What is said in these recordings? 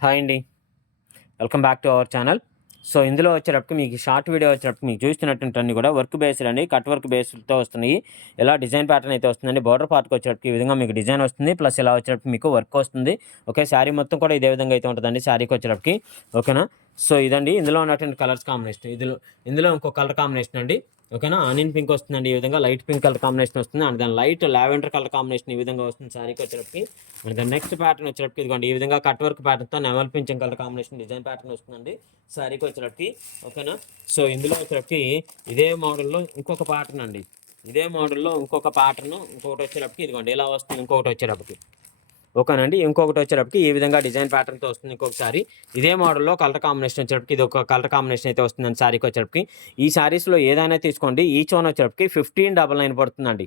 Hi అండి. Welcome back to our channel. So, ఇందులో వచ్చేటప్పటికి మీకు షార్ట్ వీడియో వచ్చేటప్పటికి మీకు చూస్తున్నటువంటి అన్నీ కూడా వర్క్ బేస్డ్ అండి. కట్ వర్క్ బేస్డ్‌తో వస్తున్నాయి. ఇలా డిజైన్ ప్యాటర్న్ అయితే వస్తుందండి. బోర్డర్ పార్ట్‌కి వచ్చేటప్పటికి ఈ విధంగా మీకు డిజైన్ వస్తుంది. ప్లస్ ఇలా వచ్చేటప్పటికి మీకు వర్క్ వస్తుంది. ఓకే. శారీ మొత్తం కూడా ఇదే విధంగా అయితే ఉంటదండి శారీకి వచ్చేటప్పటికి. ఓకేనా. సో, ఇదండి ఇందులో ఉన్నటువంటి కలర్స్ కాంబినేషన్. ఇందులో ఇంకో కలర్ కాంబినేషన్ అండి. ఓకేనా. ఆనియన్ పింక్ వస్తుందండి. ఈ విధంగా లైట్ పింక్ కలర్ కాంబినేషన్ వస్తుంది. అండ్ దాని లైట్ లావెండర్ కలర్ కాంబినేషన్ ఈ విధంగా వస్తుంది శారీకి వచ్చేటప్పటికి. అండ్ దాని నెక్స్ట్ ప్యాటర్న్ వచ్చేటప్పటికి ఇదిగోండి ఈ విధంగా కట్ వర్క్ ప్యాటర్న్‌తో నెమలి పింఛం కలర్ కాంబినేషన్ డిజైన్ ప్యాటర్న్ వస్తుందండి శారీకి వచ్చేటప్పటికి. ఓకేనా. సో, ఇందులో వచ్చేటప్పటికి ఇదే మోడల్‌లో ఇంకొక ప్యాటర్న్ అండి. ఇదే మోడల్‌లో ఇంకొక ప్యాటర్న్ ఇంకొకటి వచ్చేటప్పటికి ఇదిగోండి ఇలా వస్తుంది ఇంకొకటి వచ్చేటప్పటికి. ఓకేనండి. ఇంకొకటి వచ్చేటప్పటికి ఈ విధంగా డిజైన్ ప్యాటర్న్‌తో వస్తుంది ఇంకొకసారి. ఇదే మోడల్‌లో కలర్ కాంబినేషన్ వచ్చేటప్పటికి ఇది ఒక కలర్ కాంబినేషన్ అయితే వస్తుందండి శారీకి వచ్చేటప్పటికి. ఈ శారీస్‌లో ఏదైనా తీసుకోండి ఈచ్ వన్ వచ్చేటప్పటికి 1599 పడుతుందండి.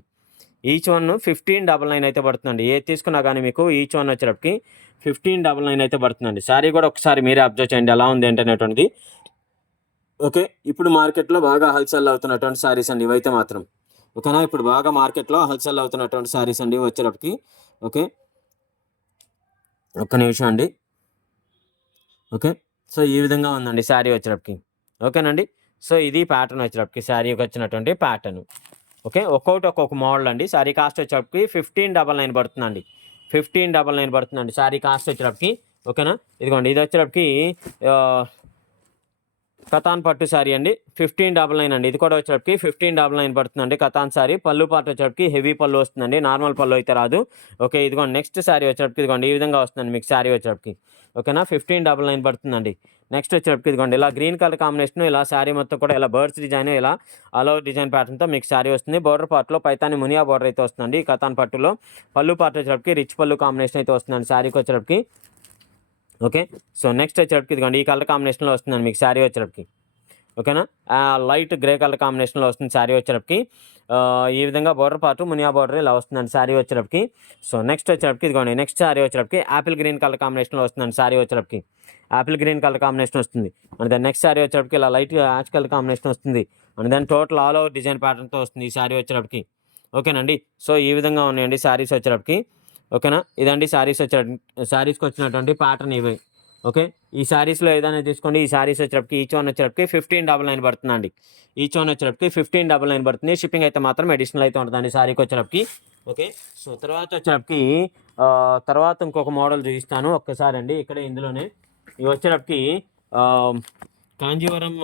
ఈచ్ వన్ 1599 అయితే పడుతుందండి. ఏది తీసుకున్నా గానీ మీకు ఈచ్ వన్ వచ్చేటప్పటికి 1599 అయితే పడుతుందండి. శారీ కూడా ఒకసారి మీరే అబ్జర్వ్ చేయండి ఎలా ఉంది ఏంటనేటువంటిది. ఓకే. ఇప్పుడు మార్కెట్‌లో బాగా హల్చల్ అవుతున్నటువంటి శారీస్ అండి ఇవైతే మాత్రం. ఓకేనా. ఇప్పుడు బాగా మార్కెట్‌లో హల్చల్ అవుతున్నటువంటి శారీస్ అండి వచ్చేటప్పటికి. ఓకే. ఒక్క నిమిషం అండి. ఓకే. సో, ఈ విధంగా ఉందండి శారీ వచ్చేటప్పటికి. ఓకేనండి. సో, ఇది ప్యాటర్న్ వచ్చేటప్పటికి శారీకి వచ్చినటువంటి ప్యాటర్న్. ఓకే. ఒక్కొక్కటి ఒక్కొక్క మోడల్ అండి. శారీ కాస్ట్ వచ్చేటప్పటికి 1599 పడుతుందండి. 1599 పడుతుందండి శారీ కాస్ట్ వచ్చేటప్పటికి. ఓకేనా. ఇదిగోండి ఇది వచ్చేటప్పటికి ఆహ్ కతాన్ పట్టు సారీ అండి. 1599 అండి. ఇది కూడా వచ్చేటప్పటికి 1599 పడుతుందండి కతాన్ సారీ. పళ్ళు పార్ట్ వచ్చేటప్పటికి హెవీ పళ్ళు వస్తుందండి. నార్మల్ పళ్ళు అయితే రాదు. ఓకే. ఇదిగోండి నెక్స్ట్ సారీ వచ్చేటప్పటికి ఇదిగోండి ఈ విధంగా వస్తుందండి మీకు సారీ వచ్చేటప్పటికి. ఓకేనా. 1599 పడుతుందండి. నెక్స్ట్ వచ్చేటప్పటికి ఇదిగోండి ఇలా గ్రీన్ కలర్ కాంబినేషన్ ఇలా సారీ మొత్తం కూడా ఇలా బర్డ్స్ డిజైన్ ఇలా ఆల్ ఓవర్ డిజైన్ ప్యాటర్న్‌తో మీకు సారీ వస్తుంది. బోర్డర్ పార్ట్‌లో పైతాని మునియా బోర్డర్ అయితే వస్తుందండి. ఈ కతాన్ పట్టులో. పళ్ళు పార్ట్ వచ్చేటప్పటికి రిచ్ పళ్ళు కాంబినేషన్ అయితే వస్తుందండి సారీకి వచ్చేటప్పటికి. ఓకే. సో, నెక్స్ట్ వచ్చేటప్పటికి ఇదిగోండి ఈ కలర్ కాంబినేషన్‌లో వస్తుందండి మీకు సారీ వచ్చేటప్పటికి. ఓకేనా. లైట్ గ్రే కలర్ కాంబినేషన్‌లో వస్తుంది శారీ వచ్చేటప్పటికి. ఈ విధంగా బోర్డర్ పార్ట్ మునియా బోర్డర్ ఇలా వస్తుందండి శారీ వచ్చేటప్పటికి. సో, నెక్స్ట్ వచ్చేటప్పటికి ఇదిగోండి నెక్స్ట్ శారీ వచ్చేటప్పటికి యాపిల్ గ్రీన్ కలర్ కాంబినేషన్‌లో వస్తుందండి శారీ వచ్చేటప్పటికి. యాపిల్ గ్రీన్ కలర్ కాంబినేషన్ వస్తుంది. అండ్ దాని నెక్స్ట్ శారీ వచ్చేటప్పటికి ఇలా లైట్ యాష్ కలర్ కాంబినేషన్ వస్తుంది. అండ్ దాని టోటల్ ఆల్ ఓవర్ డిజైన్ ప్యాటర్న్‌తో వస్తుంది ఈ శారీ వచ్చేటప్పటికి. ఓకేనండి. సో, ఈ విధంగా ఉన్నాయండి శారీస్ వచ్చేటప్పటికి. ఓకేనా. ఇదండి శారీస్‌కి వచ్చినటువంటి ప్యాటర్న్ ఇవి. ఓకే. ఈ శారీస్‌లో ఏదైనా తీసుకోండి. ఈ శారీస్ వచ్చేటప్పటికి ఈచ్ వన్ వచ్చేటప్పటికి 1599 పడుతుందండి. ఈచ్ వన్ వచ్చేటప్పటికి 1599 పడుతుంది. షిప్పింగ్ అయితే మాత్రం అడిషనల్ అయితే ఉంటదండి శారీకి వచ్చేటప్పటికి. ఓకే. సో, తర్వాత వచ్చేటప్పటికి తర్వాత ఇంకొక మోడల్ చూపిస్తాను ఒక్కసారండి. ఇక్కడే ఇందులోనే ఇవి వచ్చేటప్పటికి ఆహ్, కాంజీవరం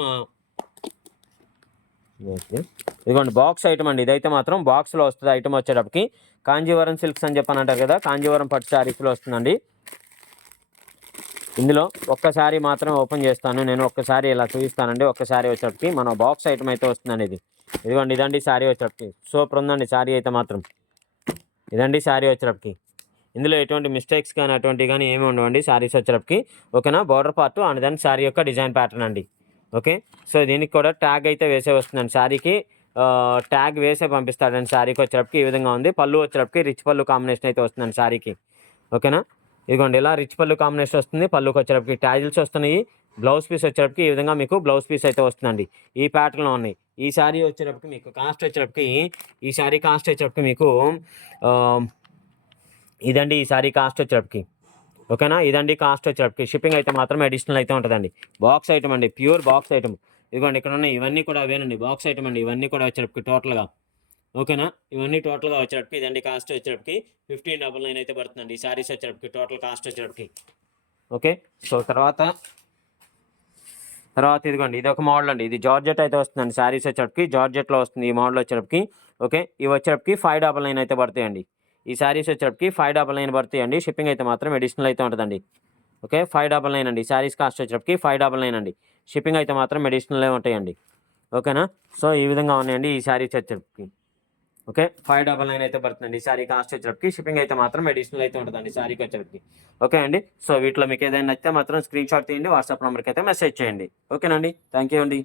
ఓకే. ఇదిగోండి బాక్స్ ఐటమ్ అండి. ఇదైతే మాత్రం బాక్స్‌లో వస్తది ఐటమ్ వచ్చేటప్పటికి. కాంజీవరం సిల్క్స్ అని చెప్పని అంటారు కదా! కాంజీవరం పట్టు శారీస్‌లో వస్తుందండి. ఇందులో ఒక్కసారి మాత్రం ఓపెన్ చేస్తాను. నేను ఒక్కసారి ఇలా చూపిస్తానండి. ఒక్కసారి వచ్చేటప్పటికి మన బాక్స్ ఐటమ్ అయితే వస్తుందండి ఇది. ఇదిగోండి ఇదండి శారీ వచ్చేటప్పటికి. సూపర్ ఉందండి శారీ అయితే మాత్రం. ఇదండి శారీ వచ్చేటప్పటికి. ఇందులో ఎటువంటి మిస్టేక్స్ గాని అటువంటివి గాని ఏమి ఉండవండి శారీస్ వచ్చేటప్పటికి. ఓకేనా. Border part and then sari యొక్క డిజైన్ ప్యాటర్న్ అండి. ఓకే. సో, దీనికి కూడా ట్యాగ్ అయితే వేసే వస్తుందండి శారీకి. ట్యాగ్ వేసే పంపిస్తాడండి శారీకి వచ్చేటప్పటికి ఈ విధంగా ఉంది. పళ్ళు వచ్చేటప్పటికి రిచ్ పళ్ళు కాంబినేషన్ అయితే వస్తుందండి శారీకి. ఓకేనా. ఇదిగోండి ఇలా రిచ్ పళ్ళు కాంబినేషన్ వస్తుంది. పళ్ళుకొచ్చేటప్పటికి టాజిల్స్ వస్తున్నాయి. బ్లౌజ్ పీస్ వచ్చేటప్పటికి ఈ విధంగా మీకు బ్లౌజ్ పీస్ అయితే వస్తుందండి. ఈ ప్యాటర్న్‌లో ఉన్నాయి. ఈ శారీ వచ్చేటప్పటికి మీకు కాస్ట్ వచ్చేటప్పటికి ఈ శారీ కాస్ట్ వచ్చేటప్పటికి మీకు ఆహ్, ఇదండి ఈ శారీ కాస్ట్ వచ్చేటప్పటికి. ఓకేనా. ఇదండి కాస్ట్ వచ్చేటప్పటికి. షిప్పింగ్ అయితే మాత్రం అడిషనల్ అయితే ఉంటదండి. బాక్స్ ఐటమ్ అండి. Pure box item. ఇదిగోండి ఇక్కడ ఉన్నాయి. ఇవన్నీ కూడా అవేనండి. బాక్స్ ఐటమ్ అండి. ఇవన్నీ కూడా వచ్చేటప్పటికి టోటల్‌గా. ఓకేనా. ఇవన్నీ టోటల్‌గా వచ్చేటప్పటికి ఇదండి కాస్ట్ వచ్చేటప్పటికి 1599 అయితే పడుతుందండి. ఈ శారీస్ వచ్చేటప్పటికి టోటల్ కాస్ట్ వచ్చేటప్పటికి. ఓకే. సో, తర్వాత ఇదిగోండి ఇదొక మోడల్ అండి. ఇది జార్జెట్ అయితే వస్తుందండి. శారీస్ వచ్చేటప్పటికి జార్జెట్‌లో వస్తుంది ఈ మోడల్ వచ్చేటప్పటికి. ఓకే. ఇవి వచ్చేటప్పటికి 599 అయితే పడతాయండి. ఈ శారీస్ వచ్చేటప్పటికి 599 పడతాయండి. షిప్పింగ్ అయితే మాత్రం అడిషనల్ అయితే ఉంటదండి. ఓకే. 599 అండి. శారీస్ కాస్ట్ వచ్చేటప్పటికి 599 అండి. షిప్పింగ్ అయితే మాత్రం అడిషనలే ఉంటాయండి. ఓకేనా. సో, ఈ విధంగా ఉన్నాయండి ఈ శారీస్ వచ్చేటప్పటికి. ఓకే. 599 అయితే పడుతుందండి. ఈ శారీ కాస్ట్ వచ్చేటప్పటికి. షిప్పింగ్ అయితే మాత్రం అడిషనల్ అయితే ఉంటదండి శారీకి వచ్చేటప్పటికి. ఓకే అండి. సో, వీటిలో మీకు ఏదైనా నచ్చితే మాత్రం స్క్రీన్‌షాట్ తీయండి. వాట్సాప్ నంబర్‌కైతే మెసేజ్ చేయండి. ఓకేనండి. థాంక్ యూ అండి.